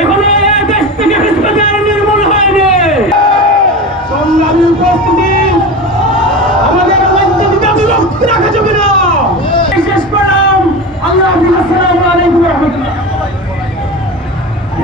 এখনও দেশ থেকে নির্মূল হয়নি। সংগ্রামী উপস্থিতি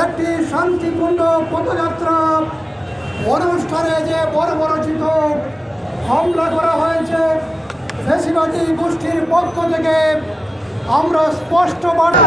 একটি শান্তিপূর্ণ পদযাত্রা। অনুষ্ঠানে যে বড় বড় চিত হামলা করা হয়েছে, ফেসিবাদী গোষ্ঠীর পক্ষ থেকে আমরা স্পষ্ট বার্তা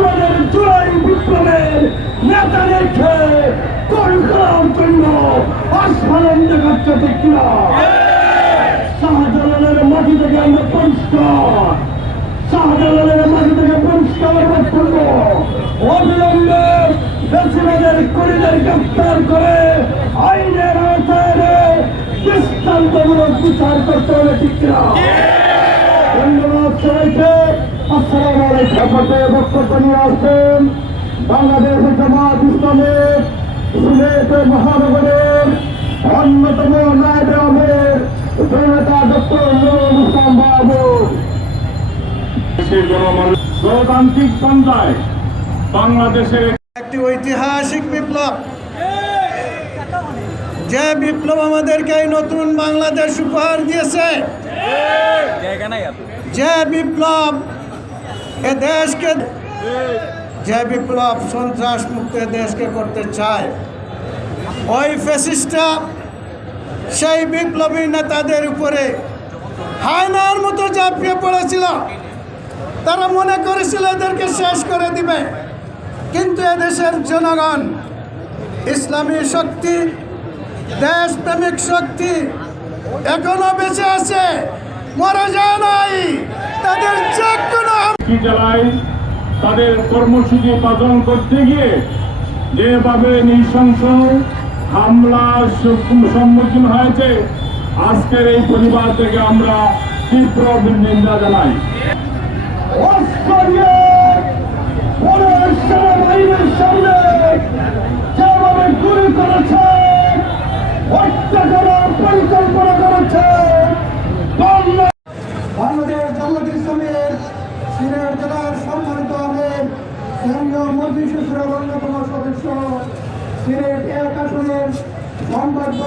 আমাদের জুলাই বিপ্লবের নেতা রেখে তৈরি করার জন্য আস্ফালন দেখাচ্ছে ঠিক না শাহজালালের মাটি থেকে আমরা পরিষ্কার। শাহজালালের মাটি থেকে পরিষ্কার করব। অবিলম্বে বেশিবাদের কুড়িদের গ্রেফতার করে আইনের আওতায় দৃষ্টান্তমূলক বিচার করতে হবে, ঠিক না ধন্যবাদ সবাইকে। আসসালামু আলাইকুম এরপরে বক্তব্য নিয়ে আসছেন বাংলাদেশ জামাত ইসলামের সিলেট মহানগরের অন্যতম নায়ব আহমেদ জনতা ডক্টর নুরুল ইসলাম বাবু। গণতান্ত্রিক পন্থায় বাংলাদেশের একটি ঐতিহাসিক বিপ্লব। যে বিপ্লব আমাদেরকে এই নতুন বাংলাদেশ উপহার দিয়েছে। যে বিপ্লব এ দেশকে যে বিপ্লব সন্ত্রাস মুক্ত দেশকে করতে চায়, ওই ফেসিস্টরা সেই বিপ্লবী নেতাদের উপরে হায়নার মতো ঝাঁপিয়ে পড়েছিল। তারা মনে করেছিল এদেরকে শেষ করে দিবে। কিন্তু এদেশের জনগণ, ইসলামী শক্তি, দেশপ্রেমিক শক্তি এখনও বেঁচে আছে, মরে যায় নাই। তাদের তাদের কর্মসূচি পালন করতে গিয়ে যেভাবে নৃশংস হামলার সম্মুখীন হয়েছে, আজকের এই পরিবার থেকে আমরা তীব্র নিন্দা জানাই। সামনে। জেলার সম্মানিত আমের কেন্দ্রীয় মন্ত্রী শিশুরা অন্যতম সদস্য সিলেট এক আসনের সম্ভাব্য